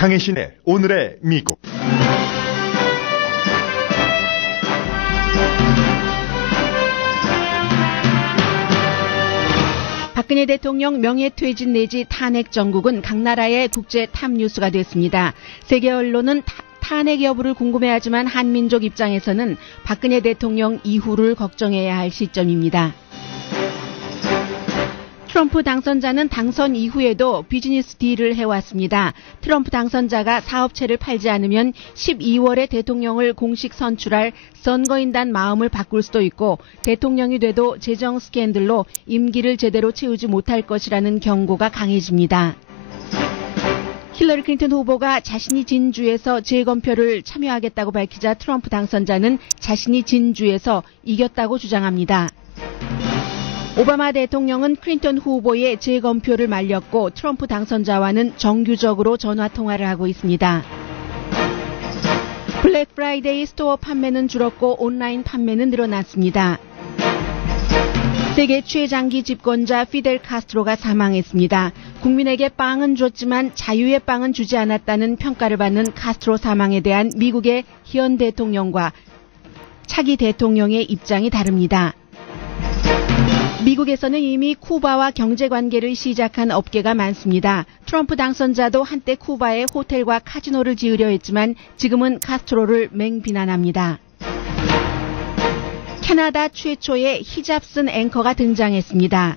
강혜신의 오늘의 미국. 박근혜 대통령 명예퇴진 내지 탄핵 정국은 각 나라의 국제 탑 뉴스가 됐습니다. 세계 언론은 탄핵 여부를 궁금해하지만 한민족 입장에서는 박근혜 대통령 이후를 걱정해야 할 시점입니다. 트럼프 당선자는 당선 이후에도 비즈니스 딜을 해왔습니다. 트럼프 당선자가 사업체를 팔지 않으면 12월에 대통령을 공식 선출할 선거인단 마음을 바꿀 수도 있고 대통령이 돼도 재정 스캔들로 임기를 제대로 채우지 못할 것이라는 경고가 강해집니다. 힐러리 클린턴 후보가 자신이 진 주에서 재검표를 참여하겠다고 밝히자 트럼프 당선자는 자신이 진 주에서 이겼다고 주장합니다. 오바마 대통령은 클린턴 후보의 재검표를 말렸고 트럼프 당선자와는 정규적으로 전화통화를 하고 있습니다. 블랙 프라이데이 스토어 판매는 줄었고 온라인 판매는 늘어났습니다. 세계 최장기 집권자 피델 카스트로가 사망했습니다. 국민에게 빵은 줬지만 자유의 빵은 주지 않았다는 평가를 받는 카스트로 사망에 대한 미국의 현 대통령과 차기 대통령의 입장이 다릅니다. 미국에서는 이미 쿠바와 경제관계를 시작한 업계가 많습니다. 트럼프 당선자도 한때 쿠바에 호텔과 카지노를 지으려 했지만 지금은 카스트로를 맹비난합니다. 캐나다 최초의 히잡 쓴 앵커가 등장했습니다.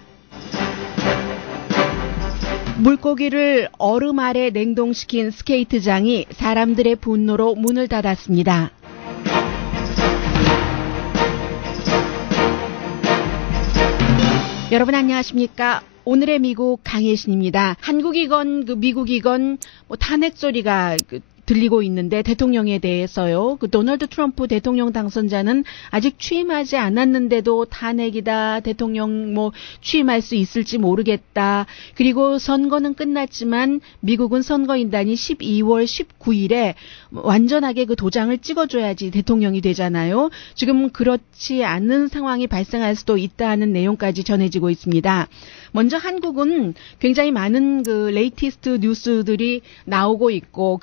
물고기를 얼음 아래 냉동시킨 스케이트장이 사람들의 분노로 문을 닫았습니다. 여러분 안녕하십니까? 오늘의 미국 강혜신입니다. 한국이건 미국이건 탄핵 소리가 들리고 있는데 대통령에 대해서요. 도널드 트럼프 대통령 당선자는 아직 취임하지 않았는데도 탄핵이다. 대통령 취임할 수 있을지 모르겠다. 그리고 선거는 끝났지만 미국은 선거인단이 12월 19일에 완전하게 도장을 찍어줘야지 대통령이 되잖아요. 지금 그렇지 않은 상황이 발생할 수도 있다는 내용까지 전해지고 있습니다. 먼저 한국은 굉장히 많은 레이티스트 뉴스들이 나오고 있고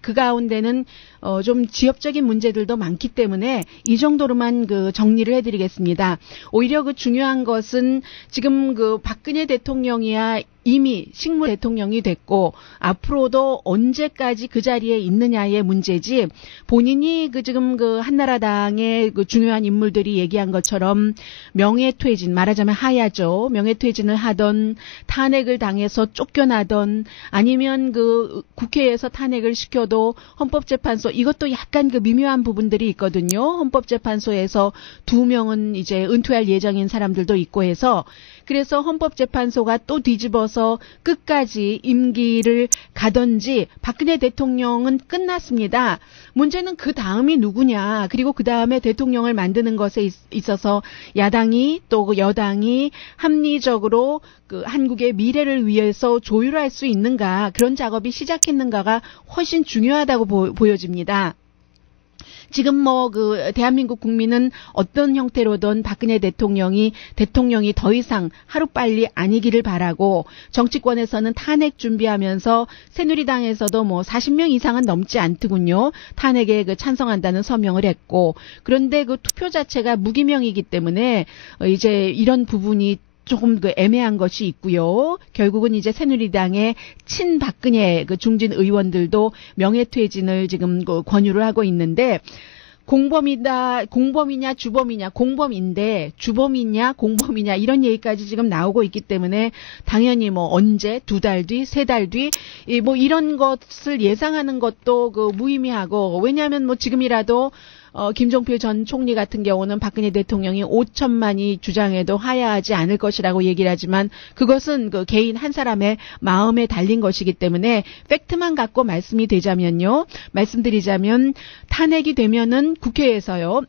그 가운데는 좀 지역적인 문제들도 많기 때문에 이 정도로만 정리를 해드리겠습니다. 오히려 중요한 것은 지금 박근혜 대통령이야 이미 식물 대통령이 됐고 앞으로도 언제까지 그 자리에 있느냐의 문제지 본인이 지금 한나라당의 중요한 인물들이 얘기한 것처럼 명예퇴진 말하자면 하야죠. 명예퇴진을 하던 탄핵을 당해서 쫓겨나던 아니면 국회에서 탄핵을 시켜도 헌법재판소 이것도 약간 미묘한 부분들이 있거든요. 헌법재판소에서 2명은 이제 은퇴할 예정인 사람들도 있고 해서 그래서 헌법재판소가 또 뒤집어서 끝까지 임기를 가던지 박근혜 대통령은 끝났습니다. 문제는 그 다음이 누구냐 그리고 그 다음에 대통령을 만드는 것에 있어서 야당이 또 여당이 합리적으로 한국의 미래를 위해서 조율할 수 있는가 그런 작업이 시작했는가가 훨씬 중요하다고 보여집니다. 지금 대한민국 국민은 어떤 형태로든 박근혜 대통령이 더 이상 하루빨리 아니기를 바라고 정치권에서는 탄핵 준비하면서 새누리당에서도 40명 이상은 넘지 않더군요. 탄핵에 찬성한다는 서명을 했고 그런데 투표 자체가 무기명이기 때문에 이제 이런 부분이 조금 애매한 것이 있고요. 결국은 이제 새누리당의 친박근혜 중진 의원들도 명예퇴진을 지금 권유를 하고 있는데 공범이냐 주범이냐 공범인데 주범이냐 공범이냐 이런 얘기까지 지금 나오고 있기 때문에 당연히 언제 2달 뒤 3달 뒤 이런 것을 예상하는 것도 무의미하고 왜냐하면 지금이라도 김종필 전 총리 같은 경우는 박근혜 대통령이 5천만이 주장해도 하야하지 않을 것이라고 얘기를 하지만 그것은 개인 한 사람의 마음에 달린 것이기 때문에 팩트만 갖고 말씀드리자면 탄핵이 되면은 국회에서요.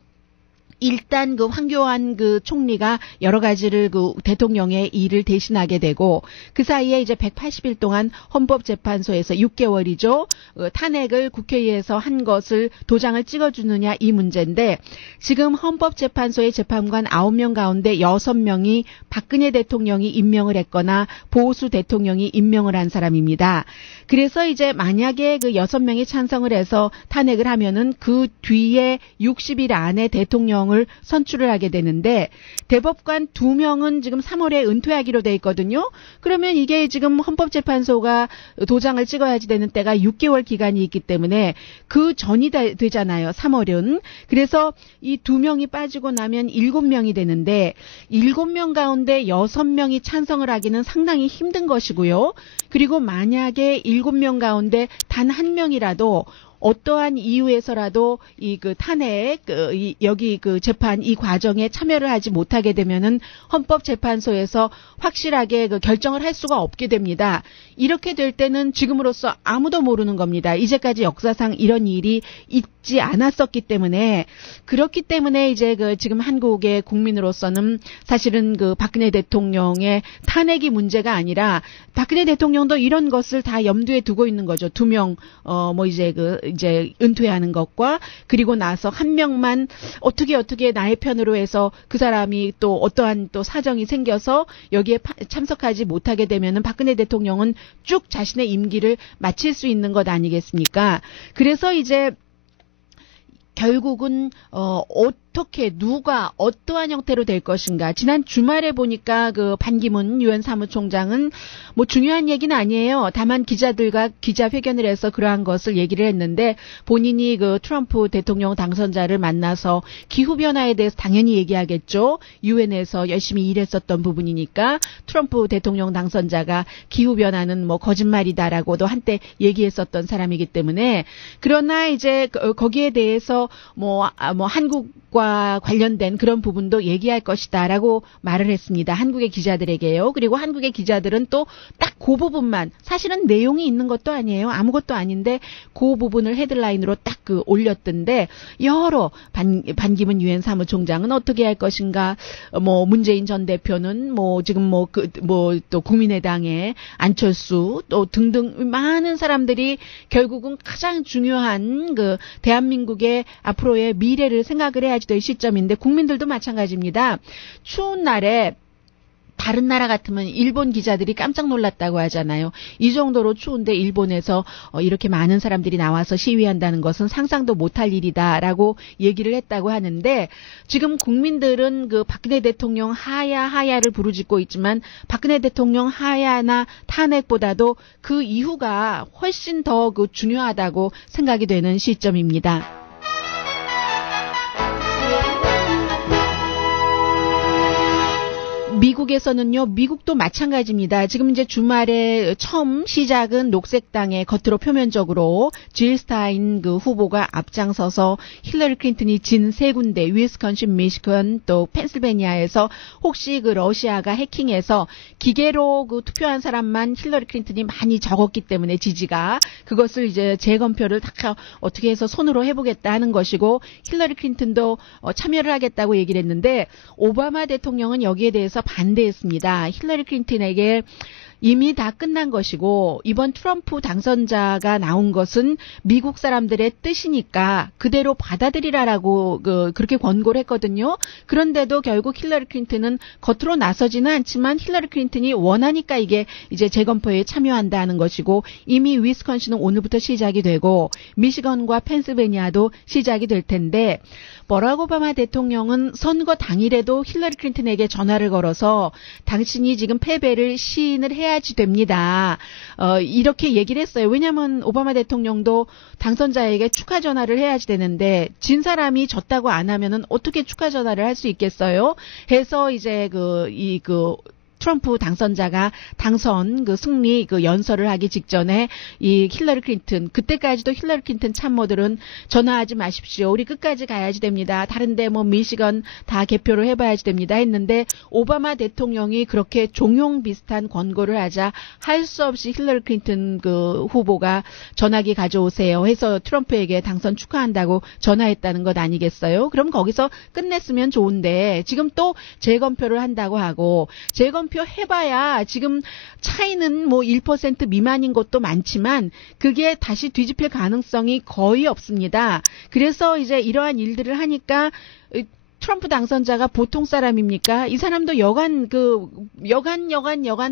일단 그 황교안 그 총리가 여러 가지를 그 대통령의 일을 대신하게 되고 그 사이에 이제 180일 동안 헌법재판소에서 6개월이죠. 탄핵을 국회에서 한 것을 도장을 찍어주느냐 이 문제인데 지금 헌법재판소의 재판관 9명 가운데 6명이 박근혜 대통령이 임명을 했거나 보수 대통령이 임명을 한 사람입니다. 그래서 이제 만약에 그 6명이 찬성을 해서 탄핵을 하면은 그 뒤에 60일 안에 대통령을 선출을 하게 되는데 대법관 2명은 지금 3월에 은퇴하기로 돼 있거든요. 그러면 이게 지금 헌법재판소가 도장을 찍어야지 되는 때가 6개월 기간이 있기 때문에 그 전이 되잖아요. 3월은. 그래서 이 2명이 빠지고 나면 7명이 되는데 7명 가운데 6명이 찬성을 하기는 상당히 힘든 것이고요. 그리고 만약에 7명 가운데 단 1명이라도 어떠한 이유에서라도 이 그 탄핵 여기 그 재판 이 과정에 참여를 하지 못하게 되면은 헌법재판소에서 확실하게 그 결정을 할 수가 없게 됩니다. 이렇게 될 때는 지금으로서 아무도 모르는 겁니다. 이제까지 역사상 이런 일이 있지 않았었기 때문에 그렇기 때문에 이제 그 지금 한국의 국민으로서는 사실은 그 박근혜 대통령의 탄핵이 문제가 아니라 박근혜 대통령도 이런 것을 다 염두에 두고 있는 거죠. 2명 뭐 이제 은퇴하는 것과 그리고 나서 1명만 어떻게 나의 편으로 해서 그 사람이 또 어떠한 또 사정이 생겨서 여기에 참석하지 못하게 되면은 박근혜 대통령은 쭉 자신의 임기를 마칠 수 있는 것 아니겠습니까? 그래서 이제 결국은 어떻게 누가 어떠한 형태로 될 것인가. 지난 주말에 보니까 그 반기문 유엔 사무총장은 뭐 중요한 얘기는 아니에요. 다만 기자들과 기자회견을 해서 그러한 것을 얘기를 했는데 본인이 그 트럼프 대통령 당선자를 만나서 기후변화에 대해서 당연히 얘기하겠죠. 유엔에서 열심히 일했었던 부분이니까 트럼프 대통령 당선자가 기후변화는 뭐 거짓말이다라고도 한때 얘기했었던 사람이기 때문에 그러나 이제 거기에 대해서 뭐 한국과 관련된 그런 부분도 얘기할 것이다라고 말을 했습니다. 한국의 기자들에게요. 그리고 한국의 기자들은 또 딱 그 부분만 사실은 내용이 있는 것도 아니에요. 아무것도 아닌데 그 부분을 헤드라인으로 딱 그 올렸던데 여러 반기문 유엔 사무총장은 어떻게 할 것인가. 뭐 문재인 전 대표는 뭐 지금 또 국민의당의 안철수 또 등등 많은 사람들이 결국은 가장 중요한 그 대한민국의 앞으로의 미래를 생각을 해야지 될 시점인데 국민들도 마찬가지입니다. 추운 날에 다른 나라 같으면 일본 기자들이 깜짝 놀랐다고 하잖아요. 이 정도로 추운데 일본에서 이렇게 많은 사람들이 나와서 시위한다는 것은 상상도 못할 일이다라고 얘기를 했다고 하는데 지금 국민들은 그 박근혜 대통령 하야를 부르짖고 있지만 박근혜 대통령 하야나 탄핵보다도 그 이후가 훨씬 더 그 중요하다고 생각이 되는 시점입니다. 미국에서는요, 미국도 마찬가지입니다. 지금 이제 주말에 처음 시작은 녹색당의 겉으로 표면적으로 질 스타인 그 후보가 앞장서서 힐러리 클린턴이 진 세 군데, 위스콘신, 미시건, 또 펜실베니아에서 혹시 그 러시아가 해킹해서 기계로 그 투표한 사람만 힐러리 클린턴이 많이 적었기 때문에 지지가 그것을 이제 재검표를 다 어떻게 해서 손으로 해보겠다 하는 것이고 힐러리 클린턴도 참여를 하겠다고 얘기를 했는데 오바마 대통령은 여기에 대해서 반대했습니다. 힐러리 클린턴에게 이미 다 끝난 것이고 이번 트럼프 당선자가 나온 것은 미국 사람들의 뜻이니까 그대로 받아들이라라고 그렇게 권고를 했거든요. 그런데도 결국 힐러리 클린턴은 겉으로 나서지는 않지만 힐러리 클린턴이 원하니까 이게 이제 재검표에 참여한다는 것이고 이미 위스콘신은 오늘부터 시작이 되고 미시건과 펜실베니아도 시작이 될 텐데 버락 오바마 대통령은 선거 당일에도 힐러리 클린턴에게 전화를 걸어서 당신이 지금 패배를 시인을 해야지 됩니다. 이렇게 얘기를 했어요. 왜냐하면 오바마 대통령도 당선자에게 축하 전화를 해야지 되는데 진 사람이 졌다고 안 하면은 어떻게 축하 전화를 할 수 있겠어요? 해서 이제 트럼프 당선자가 당선 그 승리 그 연설을 하기 직전에 이 힐러리 클린턴, 그때까지도 힐러리 클린턴 참모들은 전화하지 마십시오. 우리 끝까지 가야지 됩니다. 다른데 뭐 미시건 다 개표를 해봐야지 됩니다. 했는데 오바마 대통령이 그렇게 종용 비슷한 권고를 하자 할 수 없이 힐러리 클린턴 그 후보가 전화기 가져오세요 해서 트럼프에게 당선 축하한다고 전화했다는 것 아니겠어요? 그럼 거기서 끝냈으면 좋은데 지금 또 재검표를 한다고 하고, 재검표 해봐야 지금 차이는 뭐 1% 미만인 것도 많지만 그게 다시 뒤집힐 가능성이 거의 없습니다. 그래서 이제 이러한 일들을 하니까 트럼프 당선자가 보통 사람입니까? 이 사람도 여간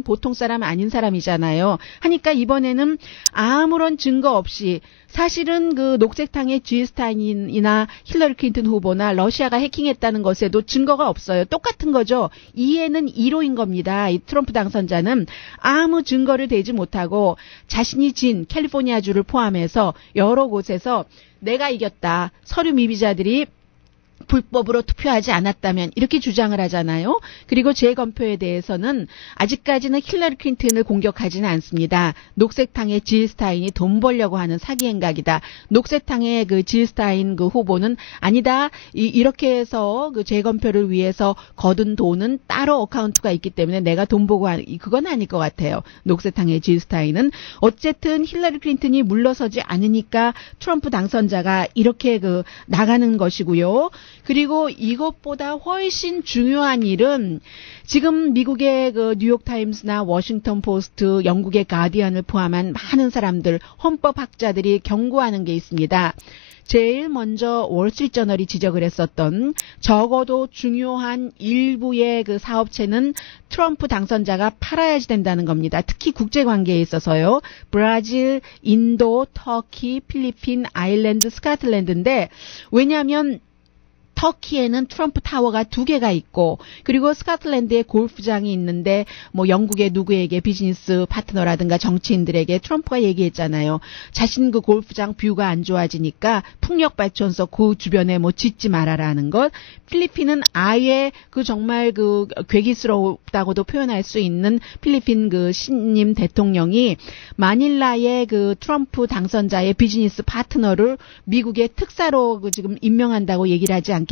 보통 사람 아닌 사람이잖아요. 하니까 이번에는 아무런 증거 없이, 사실은 그 녹색탕의 G 스타인이나 힐러리 클린턴 후보나 러시아가 해킹했다는 것에도 증거가 없어요. 똑같은 거죠. 이해는 1호인 겁니다. 이 트럼프 당선자는 아무 증거를 대지 못하고 자신이 진 캘리포니아주를 포함해서 여러 곳에서 내가 이겼다, 서류 미비자들이 불법으로 투표하지 않았다면, 이렇게 주장을 하잖아요. 그리고 재검표에 대해서는 아직까지는 힐러리 클린턴을 공격하지는 않습니다. 녹색탕의 질 스타인이 돈 벌려고 하는 사기 행각이다. 녹색탕의 그 질 스타인 그 후보는 아니다. 이렇게 해서 그 재검표를 위해서 거둔 돈은 따로 어카운트가 있기 때문에 내가 돈 보고 그건 아닐 것 같아요. 녹색탕의 질 스타인은 어쨌든 힐러리 클린턴이 물러서지 않으니까 트럼프 당선자가 이렇게 그 나가는 것이고요. 그리고 이것보다 훨씬 중요한 일은 지금 미국의 그 뉴욕타임스나 워싱턴 포스트, 영국의 가디언을 포함한 많은 사람들, 헌법학자들이 경고하는 게 있습니다. 제일 먼저 월스트리트저널이 지적을 했었던, 적어도 중요한 일부의 그 사업체는 트럼프 당선자가 팔아야지 된다는 겁니다. 특히 국제관계에 있어서요. 브라질, 인도, 터키, 필리핀, 아일랜드, 스코틀랜드인데, 왜냐하면 터키에는 트럼프 타워가 2개가 있고, 그리고 스코틀랜드에 골프장이 있는데 뭐 영국의 누구에게 비즈니스 파트너라든가 정치인들에게 트럼프가 얘기했잖아요. 자신 그 골프장 뷰가 안 좋아지니까 풍력발전소 그 주변에 뭐 짓지 말아라는 것. 필리핀은 아예 그 정말 그 괴기스럽다고도 표현할 수 있는 필리핀 그 신임 대통령이 마닐라의 그 트럼프 당선자의 비즈니스 파트너를 미국의 특사로 그 지금 임명한다고 얘기를 하지 않겠어요?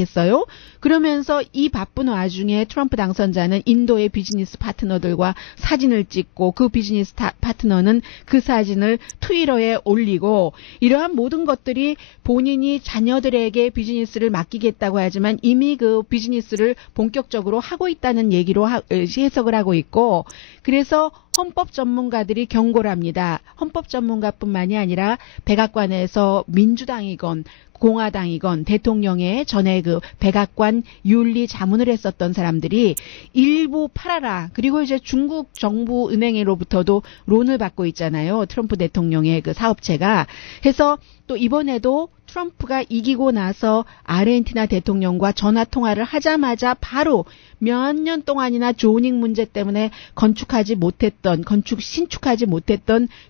그러면서 이 바쁜 와중에 트럼프 당선자는 인도의 비즈니스 파트너들과 사진을 찍고, 그 비즈니스 파트너는 그 사진을 트위터에 올리고, 이러한 모든 것들이 본인이 자녀들에게 비즈니스를 맡기겠다고 하지만 이미 그 비즈니스를 본격적으로 하고 있다는 얘기로 해석을 하고 있고, 그래서 헌법 전문가들이 경고를 합니다. 헌법 전문가뿐만이 아니라 백악관에서 민주당이건 공화당이건 대통령의 전에 그 백악관 윤리 자문을 했었던 사람들이 일부 팔아라. 그리고 이제 중국 정부 은행으로부터도 론을 받고 있잖아요. 트럼프 대통령의 그 사업체가. 해서 또 이번에도 트럼프가 이기고 나서 아르헨티나 대통령과 전화 통화를 하자마자 바로 몇 년 동안이나 조닝 문제 때문에 신축하지 못했던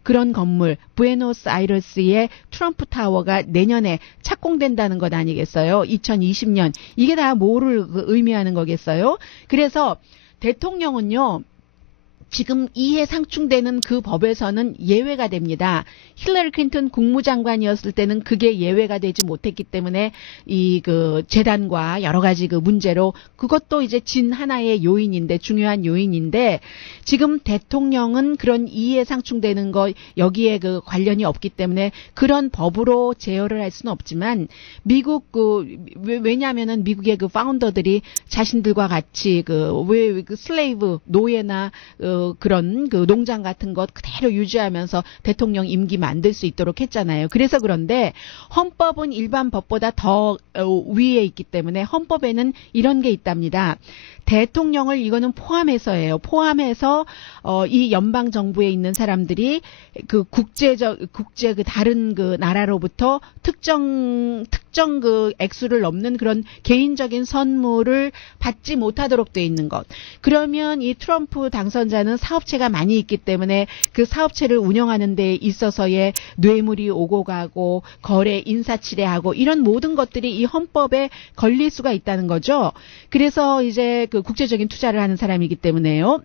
그런 건물, 부에노스아이레스의 트럼프 타워가 내년에 착공된다는 것 아니겠어요? 2020년. 이게 다 뭐를 의미하는 거겠어요? 그래서 대통령은요, 지금 이해 상충되는 그 법에서는 예외가 됩니다. 힐러리 클린턴 국무장관이었을 때는 그게 예외가 되지 못했기 때문에 이 그 재단과 여러 가지 그 문제로 그것도 이제 진 하나의 요인인데, 중요한 요인인데, 지금 대통령은 그런 이해 상충되는 거 여기에 그 관련이 없기 때문에 그런 법으로 제어를 할 수는 없지만, 미국 왜냐하면은 미국의 그 파운더들이 자신들과 같이 그 슬레이브 노예나 그런 그 농장 같은 것 그대로 유지하면서 대통령 임기 만들 수 있도록 했잖아요. 그래서 그런데 헌법은 일반 법보다 더 위에 있기 때문에 헌법에는 이런 게 있답니다. 대통령을 이거는 포함해서예요. 포함해서 이 연방 정부에 있는 사람들이 그 국제 그 다른 그 나라로부터 특정 그 액수를 넘는 그런 개인적인 선물을 받지 못하도록 돼 있는 것. 그러면 이 트럼프 당선자는 사업체가 많이 있기 때문에 그 사업체를 운영하는 데 있어서의 뇌물이 오고 가고 거래 인사치레하고 이런 모든 것들이 이 헌법에 걸릴 수가 있다는 거죠. 그래서 이제 그 국제적인 투자를 하는 사람이기 때문에요.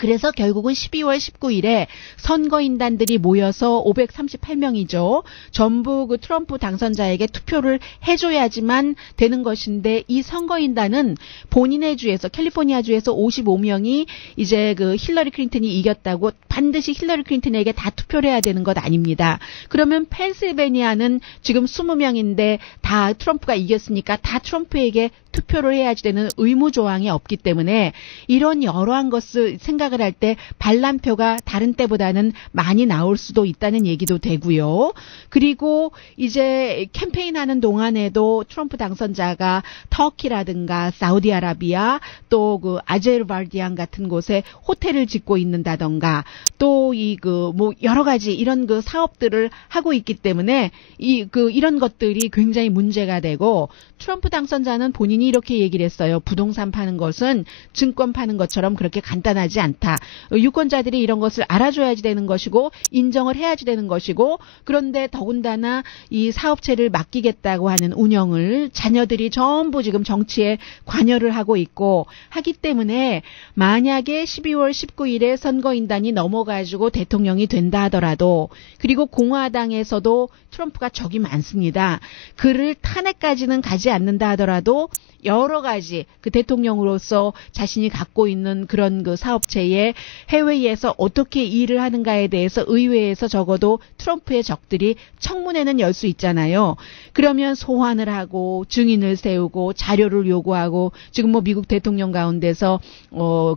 그래서 결국은 12월 19일에 선거인단들이 모여서 538명이죠. 전부 그 트럼프 당선자에게 투표를 해줘야지만 되는 것인데 이 선거인단은 본인의 주에서 캘리포니아 주에서 55명이 이제 그 힐러리 클린턴이 이겼다고 반드시 힐러리 클린턴에게 다 투표를 해야 되는 것 아닙니다. 그러면 펜실베니아는 지금 20명인데 다 트럼프가 이겼으니까 다 트럼프에게 투표를 해야지 되는 의무 조항이 없기 때문에 이런 여러한 것을 생각을 할 때 반란표가 다른 때보다는 많이 나올 수도 있다는 얘기도 되고요. 그리고 이제 캠페인하는 동안에도 트럼프 당선자가 터키라든가 사우디아라비아 또 그 아제르바이잔 같은 곳에 호텔을 짓고 있는다던가 또 이 그 뭐 여러 가지 이런 그 사업들을 하고 있기 때문에 이런 것들이 굉장히 문제가 되고 트럼프 당선자는 본인이 이렇게 얘기를 했어요. 부동산 파는 것은 증권 파는 것처럼 그렇게 간단하지 않다. 유권자들이 이런 것을 알아줘야지 되는 것이고 인정을 해야지 되는 것이고 그런데 더군다나 이 사업체를 맡기겠다고 하는 운영을 자녀들이 전부 지금 정치에 관여를 하고 있고 하기 때문에 만약에 12월 19일에 선거인단이 넘어가지고 대통령이 된다 하더라도 그리고 공화당에서도 트럼프가 적이 많습니다. 그를 탄핵까지는 가지 않는다 하더라도 여러 가지 그 대통령으로서 자신이 갖고 있는 그런 그 사업체에 해외에서 어떻게 일을 하는가에 대해서 의회에서 적어도 트럼프의 적들이 청문회는 열 수 있잖아요. 그러면 소환을 하고 증인을 세우고 자료를 요구하고 지금 뭐 미국 대통령 가운데서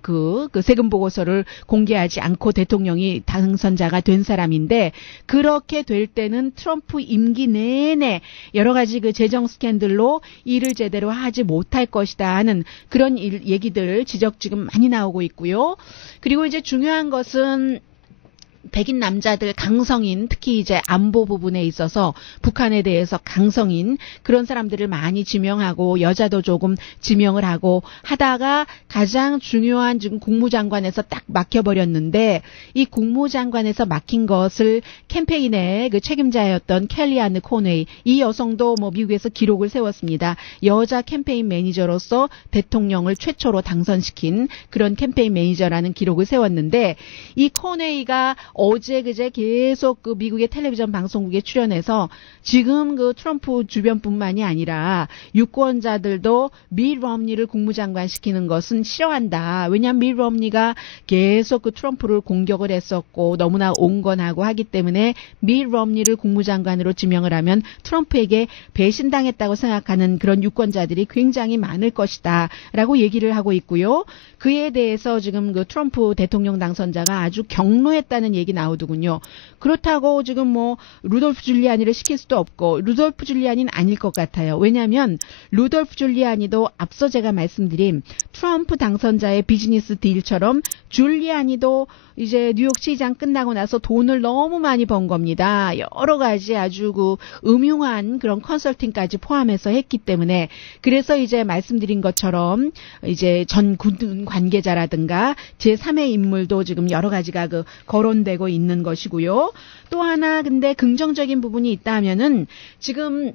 그 세금 보고서를 공개하지 않고 대통령이 당선자가 된 사람인데 그렇게 될 때는 트럼프 임기 내내 여러 가지 그 재정 스캔들로 일을 제대로 하지 못할 것이다 하는 그런 얘기들 지적 지금 많이 나오고 있고요. 그리고 이제 중요한 것은 백인 남자들 강성인 특히 이제 안보 부분에 있어서 북한에 대해서 강성인 그런 사람들을 많이 지명하고 여자도 조금 지명을 하고 하다가 가장 중요한 지금 국무장관에서 딱 막혀버렸는데 이 국무장관에서 막힌 것을 캠페인의 그 책임자였던 켈리안느 코네이 이 여성도 뭐 미국에서 기록을 세웠습니다. 여자 캠페인 매니저로서 대통령을 최초로 당선시킨 그런 캠페인 매니저라는 기록을 세웠는데 이 코네이가 어제 그제 계속 그 미국의 텔레비전 방송국에 출연해서 지금 그 트럼프 주변뿐만이 아니라 유권자들도 밋 romney를 국무장관 시키는 것은 싫어한다. 왜냐하면 밋 romney가 계속 그 트럼프를 공격을 했었고 너무나 온건하고 하기 때문에 밋 romney를 국무장관으로 지명을 하면 트럼프에게 배신당했다고 생각하는 그런 유권자들이 굉장히 많을 것이다. 라고 얘기를 하고 있고요. 그에 대해서 지금 그 트럼프 대통령 당선자가 아주 경로했다는 얘기 나오더군요. 그렇다고 지금 뭐 루돌프 줄리아니를 시킬 수도 없고 루돌프 줄리아니는 아닐 것 같아요. 왜냐하면 루돌프 줄리아니도 앞서 제가 말씀드린 트럼프 당선자의 비즈니스 딜처럼 줄리아니도 이제 뉴욕 시장 끝나고 나서 돈을 너무 많이 번 겁니다. 여러 가지 아주 그 음흉한 그런 컨설팅까지 포함해서 했기 때문에 그래서 이제 말씀드린 것처럼 이제 전 군 관계자라든가 제3의 인물도 지금 여러 가지가 그 거론되고 있는 것이고요. 또 하나 근데 긍정적인 부분이 있다 하면은 지금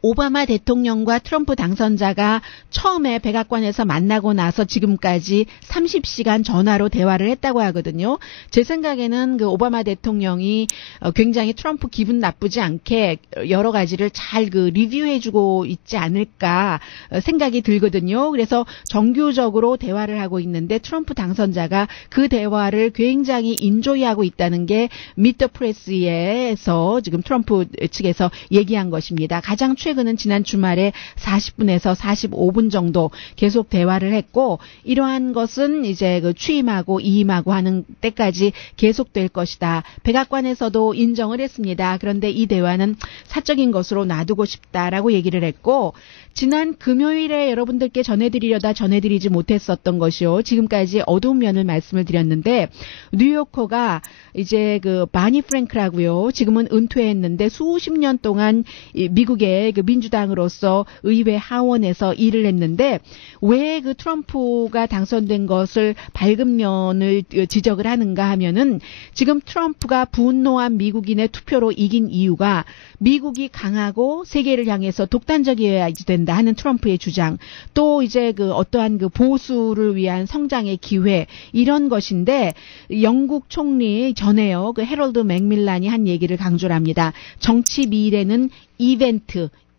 오바마 대통령과 트럼프 당선자가 처음에 백악관에서 만나고 나서 지금까지 30시간 전화로 대화를 했다고 하거든요. 제 생각에는 그 오바마 대통령이 굉장히 트럼프 기분 나쁘지 않게 여러 가지를 잘 그 리뷰해주고 있지 않을까 생각이 들거든요. 그래서 정규적으로 대화를 하고 있는데 트럼프 당선자가 그 대화를 굉장히 인조이하고 있다는 게 미터 프레스에서 지금 트럼프 측에서 얘기한 것입니다. 가장 최근은 지난 주말에 40분에서 45분 정도 계속 대화를 했고 이러한 것은 이제 그 취임하고 이임하고 하는 때까지 계속될 것이다. 백악관에서도 인정을 했습니다. 그런데 이 대화는 사적인 것으로 놔두고 싶다라고 얘기를 했고 지난 금요일에 여러분들께 전해드리려다 전해드리지 못했었던 것이요. 지금까지 어두운 면을 말씀을 드렸는데 뉴요커가 이제 그 바니 프랭크라고요. 지금은 은퇴했는데 수십 년 동안 미국의 그 민주당으로서 의회 하원에서 일을 했는데 왜 그 트럼프가 당선된 것을 밝은 면을 지적을 하는가 하면은 지금 트럼프가 분노한 미국인의 투표로 이긴 이유가 미국이 강하고 세계를 향해서 독단적이어야 된다 하는 트럼프의 주장, 또 이제 그 어떠한 그 보수를 위한 성장의 기회 이런 것인데 영국 총리 전에요 그 해럴드 맥밀란이 한 얘기를 강조를 합니다. 정치 미래는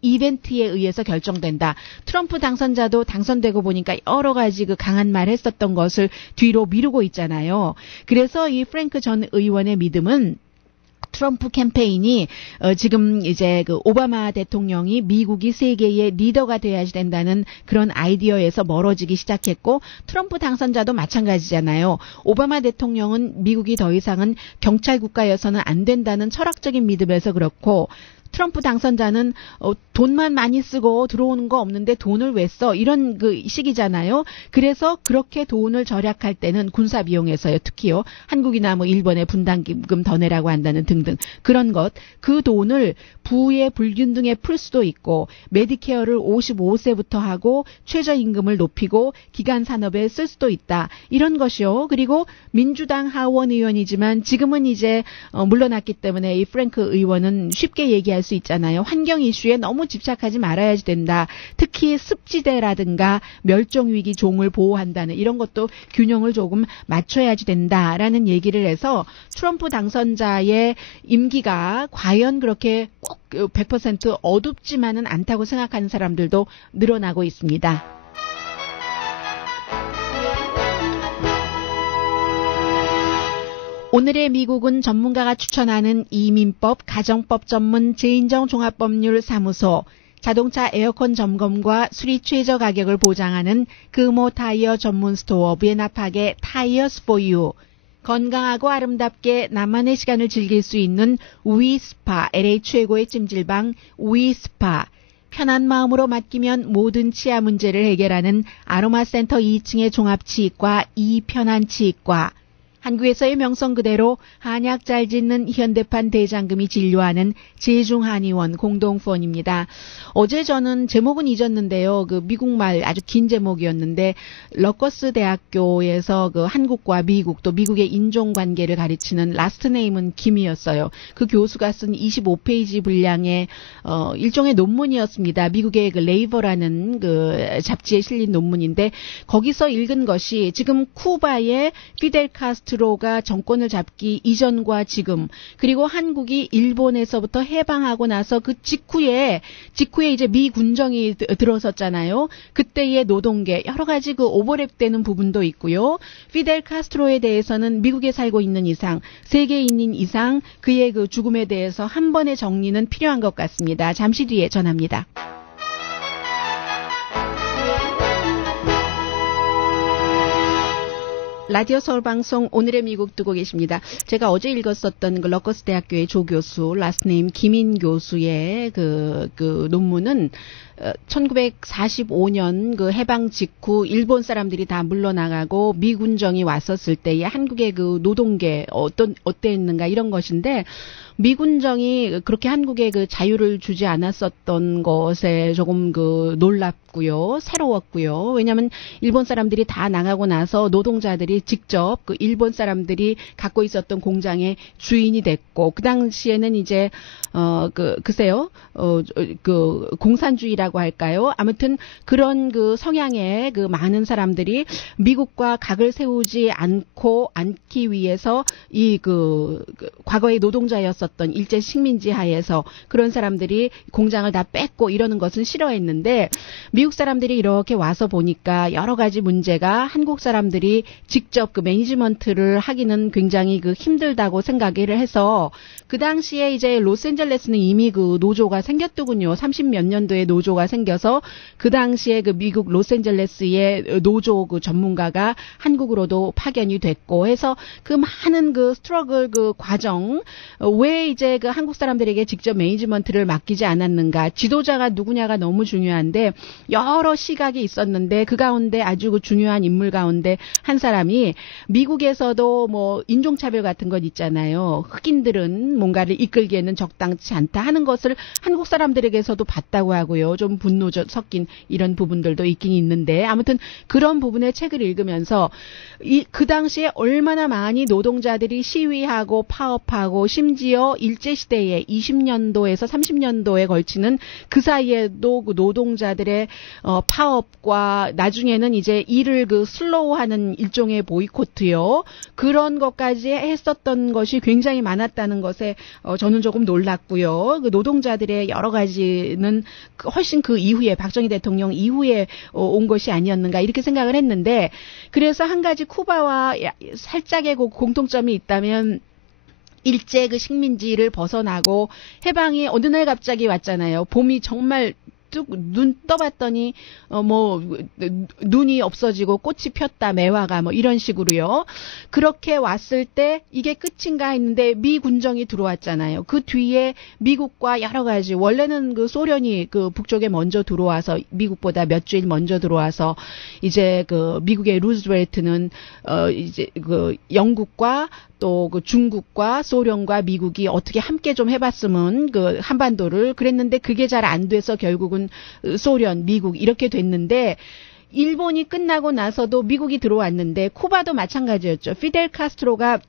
이벤트에 의해서 결정된다. 트럼프 당선자도 당선되고 보니까 여러 가지 그 강한 말 했었던 것을 뒤로 미루고 있잖아요. 그래서 이 프랭크 전 의원의 믿음은 트럼프 캠페인이 지금 이제 그 오바마 대통령이 미국이 세계의 리더가 돼야 된다는 그런 아이디어에서 멀어지기 시작했고 트럼프 당선자도 마찬가지잖아요. 오바마 대통령은 미국이 더 이상은 경찰 국가여서는 안 된다는 철학적인 믿음에서 그렇고 트럼프 당선자는 돈만 많이 쓰고 들어오는 거 없는데 돈을 왜 써? 이런 그 식이잖아요. 그래서 그렇게 돈을 절약할 때는 군사 비용에서요. 특히요. 한국이나 뭐 일본에 분담금 더 내라고 한다는 등등. 그런 것. 그 돈을 부의 불균등에 풀 수도 있고 메디케어를 55세부터 하고 최저임금을 높이고 기간 산업에 쓸 수도 있다. 이런 것이요. 그리고 민주당 하원 의원이지만 지금은 이제 물러났기 때문에 이 프랭크 의원은 쉽게 얘기할 수 있잖아요. 환경 이슈에 너무 집착하지 말아야 된다. 특히 습지대라든가 멸종위기 종을 보호한다는 이런 것도 균형을 조금 맞춰야지 된다라는 얘기를 해서 트럼프 당선자의 임기가 과연 그렇게 꼭 100% 어둡지만은 않다고 생각하는 사람들도 늘어나고 있습니다. 오늘의 미국은 전문가가 추천하는 이민법, 가정법 전문 제인정 종합법률사무소, 자동차 에어컨 점검과 수리 최저 가격을 보장하는 금호 타이어 전문 스토어 비에나팍의 타이어스 포 유, 건강하고 아름답게 나만의 시간을 즐길 수 있는 위스파, LA 최고의 찜질방 위스파, 편한 마음으로 맡기면 모든 치아 문제를 해결하는 아로마센터 2층의 종합치과 이편한치과, 한국에서의 명성 그대로 한약 잘 짓는 현대판 대장금이 진료하는 제중한의원 공동후원입니다. 어제 저는 제목은 잊었는데요. 그 미국말 아주 긴 제목이었는데 러커스 대학교에서 그 한국과 미국 또 미국의 인종관계를 가르치는 라스트 네임은 김이었어요. 그 교수가 쓴 25페이지 분량의 일종의 논문이었습니다. 미국의 그 레이버라는 그 잡지에 실린 논문인데 거기서 읽은 것이 지금 쿠바의 피델 카스트로가 정권을 잡기 이전과 지금 그리고 한국이 일본에서부터 해방하고 나서 그 직후에 이제 미 군정이 들어섰잖아요. 그때의 노동계 여러 가지 그 오버랩되는 부분도 있고요. 피델 카스트로에 대해서는 미국에 살고 있는 이상 세계인인 이상 그의 그 죽음에 대해서 한 번의 정리는 필요한 것 같습니다. 잠시 뒤에 전합니다. 라디오 서울방송 오늘의 미국 듣고 계십니다. 제가 어제 읽었었던 그 러커스 대학교의 조 교수, 라스네임 김인 교수의 그 논문은 1945년 그 해방 직후 일본 사람들이 다 물러나가고 미군정이 왔었을 때의 한국의 그 노동계 어땠는가 이런 것인데 미군정이 그렇게 한국에 그 자유를 주지 않았었던 것에 조금 그 놀랍고요. 새로웠고요. 왜냐하면 일본 사람들이 다 나가고 나서 노동자들이 직접 그 일본 사람들이 갖고 있었던 공장의 주인이 됐고 그 당시에는 이제 글쎄요. 그 공산주의라고 할까요? 아무튼 그런 그 성향의 그 많은 사람들이 미국과 각을 세우지 않기 위해서 이 그 과거의 노동자였었던 일제 식민지 하에서 그런 사람들이 공장을 다 뺏고 이러는 것은 싫어했는데 미국 사람들이 이렇게 와서 보니까 여러 가지 문제가 한국 사람들이 직접 그 매니지먼트를 하기는 굉장히 그 힘들다고 생각을 해서 그 당시에 이제 로스앤젤레스는 이미 그 노조가 생겼더군요. 30몇 년도에 노조가 생겨서 그 당시에 그 미국 로스앤젤레스의 노조 그 전문가가 한국으로도 파견이 됐고 해서 그 많은 그 스트러글 그 과정 왜 왜 이제 그 한국 사람들에게 직접 매니지먼트를 맡기지 않았는가? 지도자가 누구냐가 너무 중요한데 여러 시각이 있었는데 그 가운데 아주 그 중요한 인물 가운데 한 사람이 미국에서도 뭐 인종차별 같은 것 있잖아요. 흑인들은 뭔가를 이끌기에는 적당치 않다 하는 것을 한국 사람들에게서도 봤다고 하고요. 좀 분노 섞인 이런 부분들도 있긴 있는데 아무튼 그런 부분의 책을 읽으면서 그 당시에 얼마나 많이 노동자들이 시위하고 파업하고 심지어 일제시대에 20년도에서 30년도에 걸치는 그 사이에도 그 노동자들의 파업과 나중에는 이제 일을 그 슬로우하는 일종의 보이콧요. 그런 것까지 했었던 것이 굉장히 많았다는 것에 저는 조금 놀랐고요. 그 노동자들의 여러 가지는 훨씬 그 이후에 박정희 대통령 이후에 온 것이 아니었는가 이렇게 생각을 했는데 그래서 한 가지 쿠바와 살짝의 공통점이 있다면 일제 그 식민지를 벗어나고 해방이 어느 날 갑자기 왔잖아요. 봄이 정말 눈 떠봤더니 뭐 눈이 없어지고 꽃이 폈다 매화가 뭐 이런 식으로요. 그렇게 왔을 때 이게 끝인가 했는데 미 군정이 들어왔잖아요. 그 뒤에 미국과 여러 가지 원래는 그 소련이 그 북쪽에 먼저 들어와서 미국보다 몇 주일 먼저 들어와서 이제 그 미국의 루즈벨트는 이제 그 영국과 또 그 중국과 소련과 미국이 어떻게 함께 좀 해봤으면 그 한반도를 그랬는데 그게 잘 안 돼서 결국은 소련, 미국 이렇게 됐는데 일본이 끝나고 나서도 미국이 들어왔는데 쿠바도 마찬가지였죠. 피델 카스트로가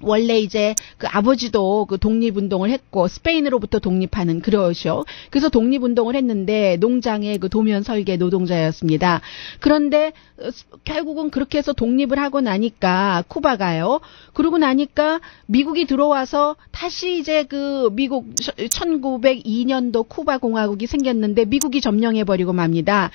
원래 이제 그 아버지도 그 독립운동을 했고 스페인으로부터 독립하는 그러시오. 그래서 독립운동을 했는데 농장의 그 도면 설계 노동자였습니다. 그런데 결국은 그렇게 해서 독립을 하고 나니까 쿠바가요. 그러고 나니까 미국이 들어와서 다시 이제 그 미국 1902년도 쿠바 공화국이 생겼는데 미국이 점령해버리고 맙니다.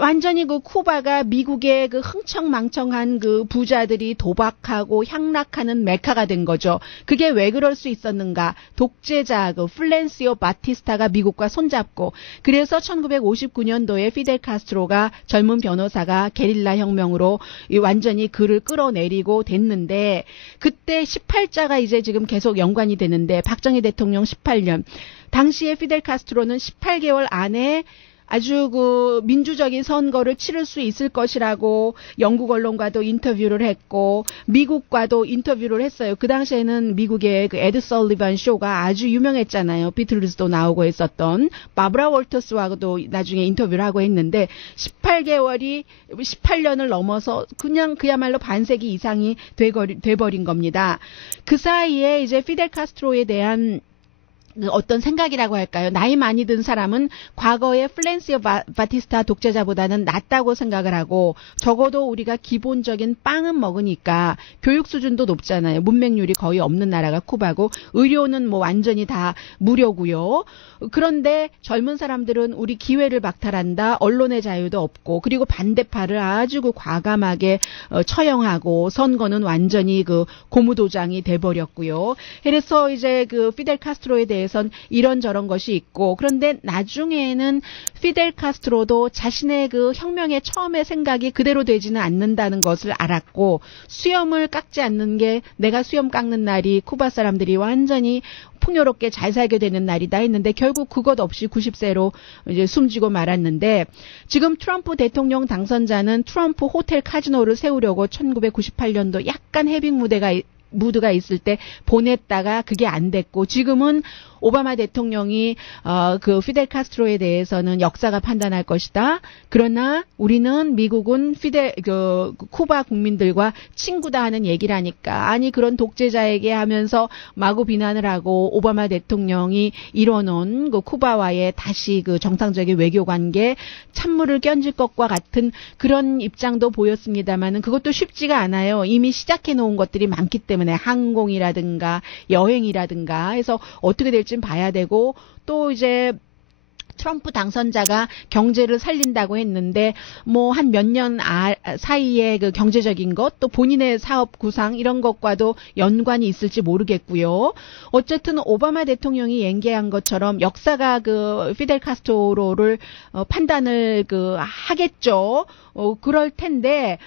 완전히 그 쿠바가 미국의 그 흥청망청한 그 부자들이 도박하고 향락하는 메카가 된 거죠. 그게 왜 그럴 수 있었는가? 독재자 그 플랜시오 바티스타가 미국과 손잡고 그래서 1959년도에 피델 카스트로가 젊은 변호사가 게릴라 혁명으로 완전히 그를 끌어내리고 됐는데 그때 18자가 이제 지금 계속 연관이 되는데 박정희 대통령 18년 당시에 피델 카스트로는 18개월 안에 아주 그 민주적인 선거를 치를 수 있을 것이라고 영국 언론과도 인터뷰를 했고 미국과도 인터뷰를 했어요. 그 당시에는 미국의 그 에드 설리반 쇼가 아주 유명했잖아요. 비틀즈도 나오고 했었던 바브라 월터스와도 나중에 인터뷰를 하고 했는데 18년을 넘어서 그냥 그야말로 반세기 이상이 돼버린 겁니다. 그 사이에 이제 피델 카스트로에 대한 어떤 생각이라고 할까요? 나이 많이 든 사람은 과거의 플랜시오 바티스타 독재자보다는 낫다고 생각을 하고 적어도 우리가 기본적인 빵은 먹으니까 교육 수준도 높잖아요. 문맹률이 거의 없는 나라가 쿠바고 의료는 뭐 완전히 다 무료고요. 그런데 젊은 사람들은 우리 기회를 박탈한다. 언론의 자유도 없고 그리고 반대파를 아주 그 과감하게 처형하고 선거는 완전히 그 고무도장이 돼버렸고요. 그래서 이제 그 피델 카스트로에 대해 선 이런저런 것이 있고 그런데 나중에는 피델 카스트로도 자신의 그 혁명의 처음의 생각이 그대로 되지는 않는다는 것을 알았고 수염을 깎지 않는 게 내가 수염 깎는 날이 쿠바 사람들이 완전히 풍요롭게 잘 살게 되는 날이다 했는데 결국 그것 없이 90세로 이제 숨지고 말았는데 지금 트럼프 대통령 당선자는 트럼프 호텔 카지노를 세우려고 1998년도 약간 해빙 무드가 있을 때 보냈다가 그게 안 됐고 지금은 오바마 대통령이 그 피델 카스트로에 대해서는 역사가 판단할 것이다. 그러나 우리는 미국은 그 쿠바 국민들과 친구다 하는 얘기를 하니까 아니 그런 독재자에게 하면서 마구 비난을 하고 오바마 대통령이 이뤄놓은 그 쿠바와의 다시 그 정상적인 외교 관계 찬물을 끼얹을 것과 같은 그런 입장도 보였습니다만은 그것도 쉽지가 않아요. 이미 시작해 놓은 것들이 많기 때문에 항공이라든가 여행이라든가 해서 어떻게 될지 봐야 되고 또 이제 트럼프 당선자가 경제를 살린다고 했는데 뭐 한 몇 년 사이에 그 경제적인 것 또 본인의 사업 구상 이런 것과도 연관이 있을지 모르겠고요. 어쨌든 오바마 대통령이 얘기한 것처럼 역사가 그 피델 카스트로를 판단을 하겠죠. 그럴 텐데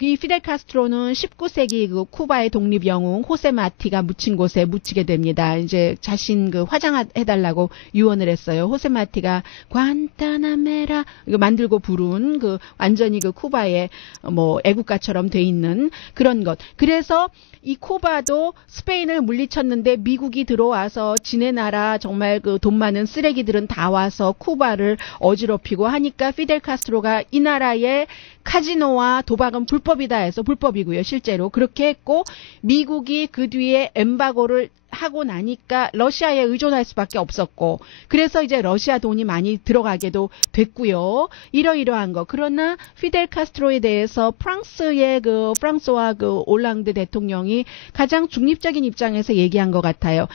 이 피델 카스트로는 19세기 그 쿠바의 독립 영웅 호세 마티가 묻힌 곳에 묻히게 됩니다. 이제 자신 화장해달라고 유언을 했어요. 호세 마티가 관타나메라 이거 만들고 부른 완전히 쿠바의 뭐 애국가처럼 돼 있는 그런 것. 그래서 이 쿠바도 스페인을 물리쳤는데 미국이 들어와서 지네 나라 정말 돈 많은 쓰레기들은 다 와서 쿠바를 어지럽히고 하니까 피델 카스트로가 이 나라의 카지노와 도박은 불법이다 해서 불법이고요. 실제로 그렇게 했고 미국이 그 뒤에 엠바고를 하고 나니까 러시아에 의존할 수밖에 없었고 그래서 이제 러시아 돈이 많이 들어가게도 됐고요. 이러이러한 거. 그러나 피델 카스트로에 대해서 프랑스와 올랑드 대통령이 가장 중립적인 입장에서 얘기한 것 같아요.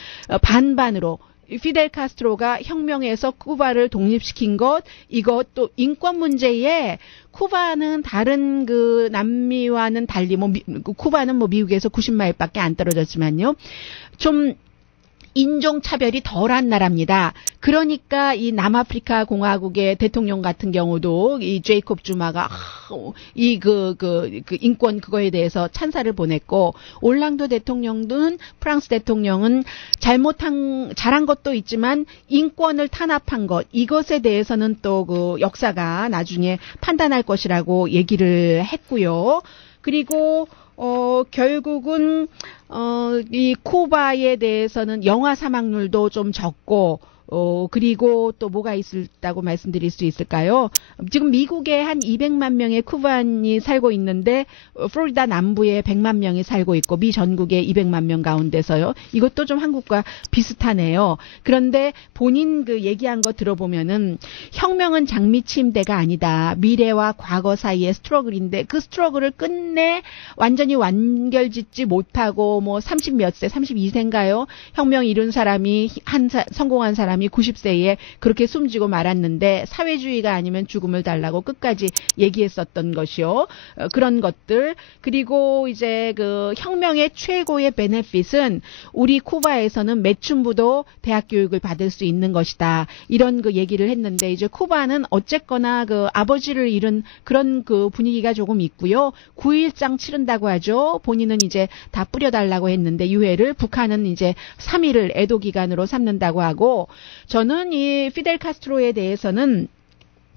반반으로. 피델 카스트로가 혁명에서 쿠바를 독립시킨 것, 이것도 인권 문제에 쿠바는 다른 남미와는 달리 쿠바는 미국에서 90마일밖에 안 떨어졌지만요. 좀 인종차별이 덜한 나라입니다. 그러니까 이 남아프리카 공화국의 대통령 같은 경우도 이 제이콥 주마가 인권 그거에 대해서 찬사를 보냈고 올랑도 대통령은 프랑스 대통령은 잘한 것도 있지만 인권을 탄압한 것 이것에 대해서는 또 역사가 나중에 판단할 것이라고 얘기를 했고요. 그리고 결국은 이 쿠바에 대해서는 영아 사망률도 좀 적고 그리고 또 뭐가 있다고 말씀드릴 수 있을까요? 지금 미국에 한 200만 명의 쿠바인이 살고 있는데 플로리다 남부에 100만 명이 살고 있고 미 전국에 200만 명 가운데서요. 이것도 좀 한국과 비슷하네요. 그런데 본인 얘기한 거 들어보면은 혁명은 장미침대가 아니다. 미래와 과거 사이의 스트러글인데 그 스트러글을 끝내 완전히 완결짓지 못하고 뭐 30몇 세, 32세인가요? 혁명 이룬 사람이 성공한 사람이 90세에 그렇게 숨지고 말았는데 사회주의가 아니면 죽음을 달라고 끝까지 얘기했었던 것이요. 그런 것들. 그리고 이제 혁명의 최고의 베네핏은 우리 쿠바에서는 매춘부도 대학 교육을 받을 수 있는 것이다. 이런 얘기를 했는데 이제 쿠바는 어쨌거나 아버지를 잃은 그런 분위기가 조금 있고요. 9.1장 치른다고 하죠. 본인은 이제 다 뿌려달라고 했는데 유해를 북한은 이제 3일을 애도 기간으로 삼는다고 하고 저는 이 피델 카스트로에 대해서는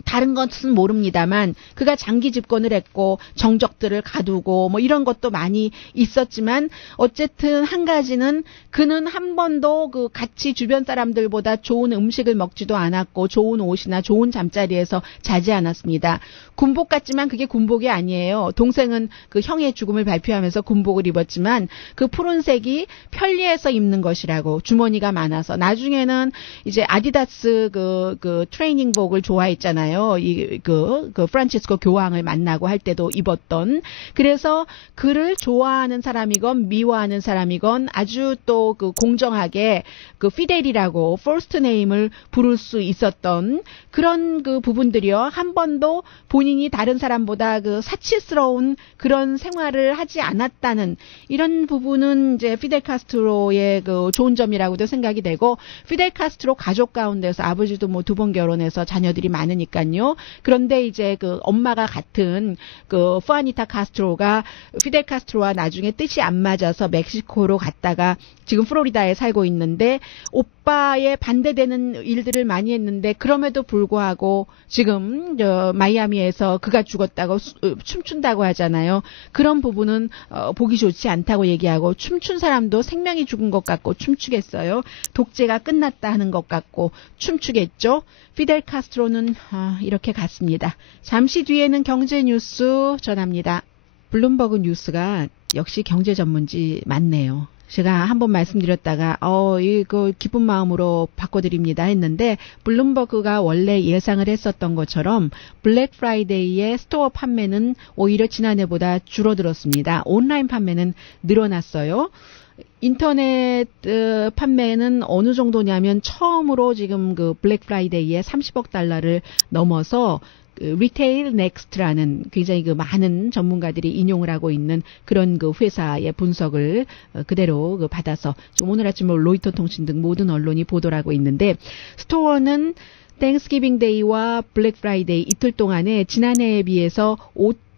다른 것은 모릅니다만 그가 장기 집권을 했고 정적들을 가두고 뭐 이런 것도 많이 있었지만 어쨌든 한 가지는 그는 한 번도 같이 주변 사람들보다 좋은 음식을 먹지도 않았고 좋은 옷이나 좋은 잠자리에서 자지 않았습니다. 군복 같지만 그게 군복이 아니에요. 동생은 형의 죽음을 발표하면서 군복을 입었지만 그 푸른색이 편리해서 입는 것이라고 주머니가 많아서 나중에는 이제 아디다스 트레이닝복을 좋아했잖아요. 프란치스코 교황을 만나고 할 때도 입었던. 그래서 그를 좋아하는 사람이건 미워하는 사람이건 아주 또 공정하게 피델이라고 퍼스트 네임을 부를 수 있었던 그런 부분들이요. 한 번도 본인이 다른 사람보다 사치스러운 그런 생활을 하지 않았다는 이런 부분은 이제 피델 카스트로의 좋은 점이라고도 생각이 되고 피델 카스트로 가족 가운데서 아버지도 뭐 2번 결혼해서 자녀들이 많으니까 그런데 이제 엄마가 같은 후아니타 카스트로가 피델 카스트로와 나중에 뜻이 안 맞아서 멕시코로 갔다가 지금 플로리다에 살고 있는데 오빠에 반대되는 일들을 많이 했는데 그럼에도 불구하고 지금 마이애미에서 그가 죽었다고 춤춘다고 하잖아요. 그런 부분은 보기 좋지 않다고 얘기하고 춤춘 사람도 생명이 죽은 것 같고 춤추겠어요. 독재가 끝났다 하는 것 같고 춤추겠죠. 피델 카스트로는 이렇게 갔습니다. 잠시 뒤에는 경제 뉴스 전합니다. 블룸버그 뉴스가 역시 경제 전문지 맞네요. 제가 한번 말씀드렸다가 이거 기쁜 마음으로 바꿔드립니다 했는데 블룸버그가 원래 예상을 했었던 것처럼 블랙 프라이데이의 스토어 판매는 오히려 지난해보다 줄어들었습니다. 온라인 판매는 늘어났어요. 인터넷 판매는 어느 정도냐면 처음으로 지금 그 블랙 프라이데이에 30억 달러를 넘어서 그 리테일 넥스트라는 굉장히 그 많은 전문가들이 인용을 하고 있는 그런 그 회사의 분석을 그대로 그 받아서 지금 오늘 아침 로이터 통신 등 모든 언론이 보도를 하고 있는데 스토어는 땡스기빙 데이와 블랙 프라이데이 이틀 동안에 지난해에 비해서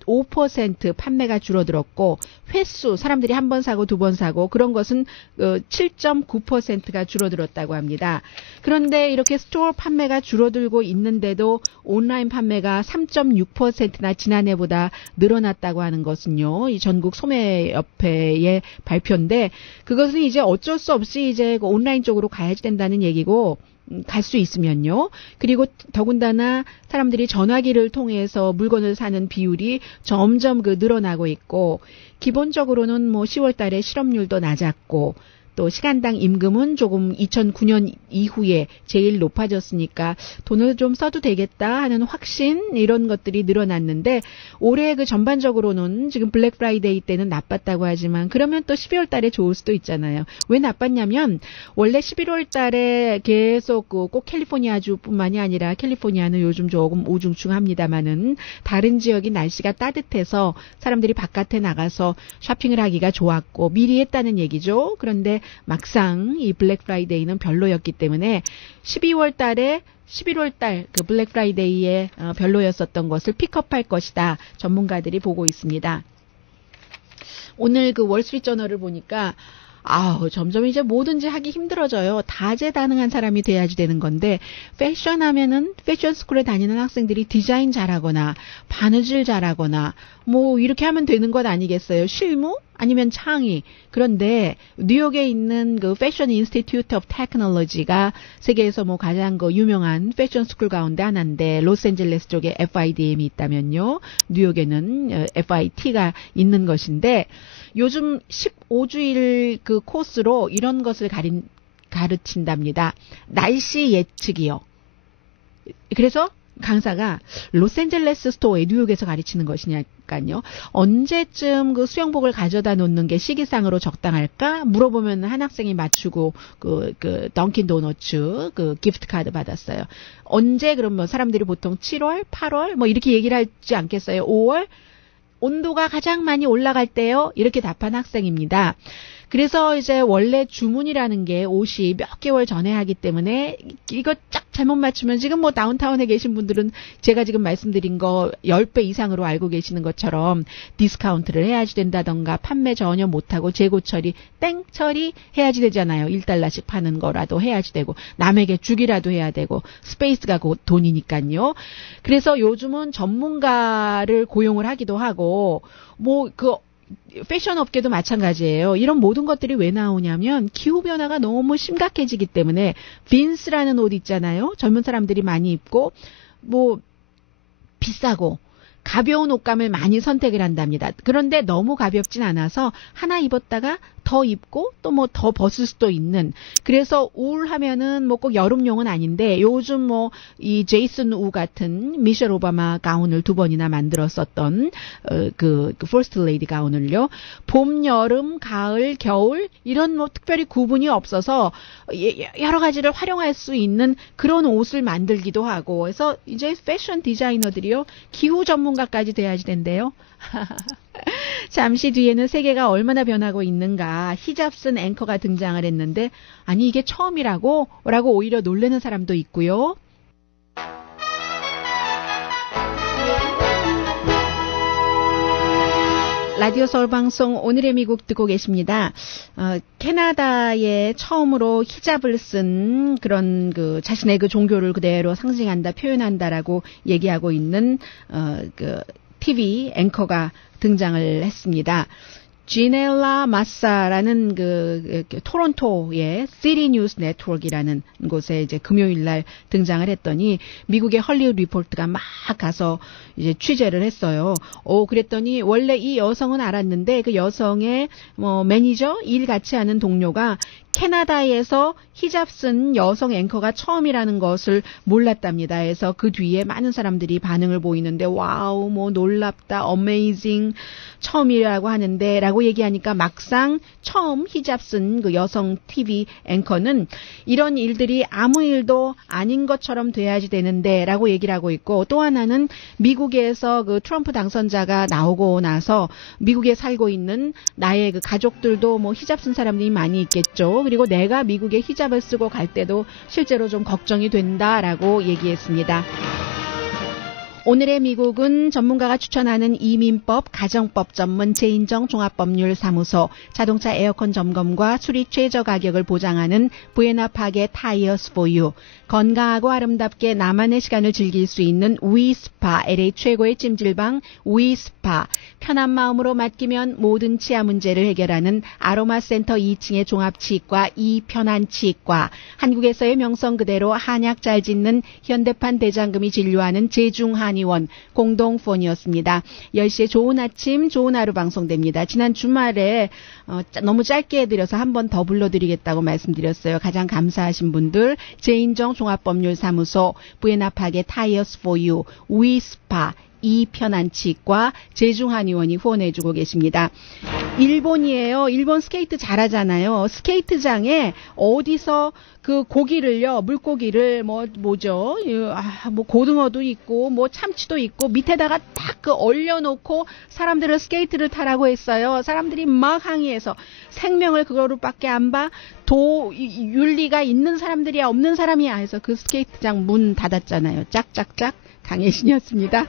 5% 판매가 줄어들었고 횟수 사람들이 한 번 사고 두 번 사고 그런 것은 7.9%가 줄어들었다고 합니다. 그런데 이렇게 스토어 판매가 줄어들고 있는데도 온라인 판매가 3.6%나 지난해보다 늘어났다고 하는 것은요. 이 전국 소매협회의 발표인데 그것은 이제 어쩔 수 없이 이제 온라인 쪽으로 가야지 된다는 얘기고 갈 수 있으면요. 그리고 더군다나 사람들이 전화기를 통해서 물건을 사는 비율이 점점 늘어나고 있고 기본적으로는 뭐 10월 달에 실업률도 낮았고 또 시간당 임금은 조금 2009년 이후에 제일 높아졌으니까 돈을 좀 써도 되겠다 하는 확신 이런 것들이 늘어났는데 올해 그 전반적으로는 지금 블랙 프라이데이 때는 나빴다고 하지만 그러면 또 12월 달에 좋을 수도 있잖아요. 왜 나빴냐면 원래 11월 달에 계속 꼭 캘리포니아주뿐만이 아니라 캘리포니아는 요즘 조금 우중충합니다만은 다른 지역이 날씨가 따뜻해서 사람들이 바깥에 나가서 쇼핑을 하기가 좋았고 미리 했다는 얘기죠. 그런데 막상 이 블랙 프라이데이는 별로였기 때문에 12월 달에 11월 달 그 블랙 프라이데이에 별로였었던 것을 픽업할 것이다. 전문가들이 보고 있습니다. 오늘 그 월스트리트저널을 보니까 점점 이제 뭐든지 하기 힘들어져요. 다재다능한 사람이 돼야지 되는 건데 패션 하면은 패션 스쿨에 다니는 학생들이 디자인 잘하거나 바느질 잘하거나 뭐 이렇게 하면 되는 것 아니겠어요? 실무? 아니면 창의. 그런데 뉴욕에 있는 그 패션 인스티튜트 오브 테크놀로지가 세계에서 뭐 가장 유명한 패션 스쿨 가운데 하나인데 로스앤젤레스 쪽에 FIDM이 있다면요. 뉴욕에는 FIT가 있는 것인데 요즘 15주일 그 코스로 이런 것을 가르친답니다. 날씨 예측이요. 그래서 강사가 로스앤젤레스 스토어에 뉴욕에서 가르치는 것이냐니까요. 언제쯤 그 수영복을 가져다 놓는 게 시기상으로 적당할까? 물어보면 한 학생이 맞추고 그 던킨 도너츠 그 기프트 카드 받았어요. 언제 그러면 사람들이 보통 7월, 8월 뭐 이렇게 얘기를 하지 않겠어요? 5월? 온도가 가장 많이 올라갈 때요. 이렇게 답한 학생입니다. 그래서 이제 원래 주문이라는 게 옷이 몇 개월 전에 하기 때문에 이거 쫙 잘못 맞추면 지금 뭐 다운타운에 계신 분들은 제가 지금 말씀드린 거 10배 이상으로 알고 계시는 것처럼 디스카운트를 해야지 된다던가 판매 전혀 못하고 재고 처리, 땡 처리 해야지 되잖아요. 1달러씩 파는 거라도 해야지 되고 남에게 주기라도 해야 되고 스페이스가 돈이니까요. 그래서 요즘은 전문가를 고용을 하기도 하고 패션 업계도 마찬가지예요. 이런 모든 것들이 왜 나오냐면 기후변화가 너무 심각해지기 때문에 빈스라는 옷 있잖아요. 젊은 사람들이 많이 입고 비싸고 가벼운 옷감을 많이 선택을 한답니다. 그런데 너무 가볍진 않아서 하나 입었다가 더 입고 또 더 벗을 수도 있는. 그래서 울 하면은 꼭 여름용은 아닌데 요즘 이 제이슨 우 같은 미셸 오바마 가운을 2번이나 만들었었던 그 퍼스트 레이디 가운을요. 봄, 여름, 가을, 겨울 이런 특별히 구분이 없어서 여러 가지를 활용할 수 있는 그런 옷을 만들기도 하고. 그래서 이제 패션 디자이너들이요. 기후 전문가까지 돼야지 된대요. 잠시 뒤에는 세계가 얼마나 변하고 있는가 히잡 쓴 앵커가 등장을 했는데 아니 이게 처음이라고? 라고 오히려 놀라는 사람도 있고요. 라디오 서울 방송 오늘의 미국 듣고 계십니다. 캐나다에 처음으로 히잡을 쓴 그런 자신의 종교를 그대로 상징한다, 표현한다라고 얘기하고 있는 TV 앵커가 등장을 했습니다. 지넬라 마사라는 토론토의 시티 뉴스 네트워크이라는 곳에 이제 금요일 날 등장을 했더니 미국의 헐리우드 리포트가 막 가서 이제 취재를 했어요. 그랬더니 원래 이 여성은 알았는데 그 여성의 매니저 일 같이 하는 동료가 캐나다에서 히잡 쓴 여성 앵커가 처음이라는 것을 몰랐답니다. 그래서 그 뒤에 많은 사람들이 반응을 보이는데 와우 뭐 놀랍다 어메이징 처음이라고 하는데 라고 얘기하니까 막상 처음 히잡 쓴 그 여성 TV 앵커는 이런 일들이 아무 일도 아닌 것처럼 돼야지 되는데 라고 얘기를 하고 있고 또 하나는 미국에서 그 트럼프 당선자가 나오고 나서 미국에 살고 있는 나의 그 가족들도 뭐 히잡 쓴 사람들이 많이 있겠죠. 그리고 내가 미국에 히잡을 쓰고 갈 때도 실제로 좀 걱정이 된다라고 얘기했습니다. 오늘의 미국은 전문가가 추천하는 이민법, 가정법 전문 제인정 종합법률사무소, 자동차 에어컨 점검과 수리 최저 가격을 보장하는 부에나파게 타이어스 포유, 건강하고 아름답게 나만의 시간을 즐길 수 있는 위스파, LA 최고의 찜질방 위스파, 편한 마음으로 맡기면 모든 치아 문제를 해결하는 아로마센터 2층의 종합치과 이편안치과, 한국에서의 명성 그대로 한약 잘 짓는 현대판 대장금이 진료하는 제중한의원 공동폰이었습니다. 10시에 좋은 아침, 좋은 하루 방송됩니다. 지난 주말에 너무 짧게 해드려서 한 번 더 불러드리겠다고 말씀드렸어요. 가장 감사하신 분들 제인정 종합법률사무소, 부에나파게 타이어스 포유, 위스파, 이편안치과, 제중한의원이 후원해주고 계십니다. 일본이에요. 일본 스케이트 잘하잖아요. 스케이트장에 어디서 그 고기를요, 물고기를 뭐죠? 뭐 고등어도 있고, 뭐 참치도 있고, 밑에다가 딱 그 얼려놓고 사람들을 스케이트를 타라고 했어요. 사람들이 막 항의해서 생명을 그거로밖에 안 봐. 윤리가 있는 사람들이야, 없는 사람이야 해서 그 스케이트장 문 닫았잖아요. 짝짝짝 강혜신이었습니다.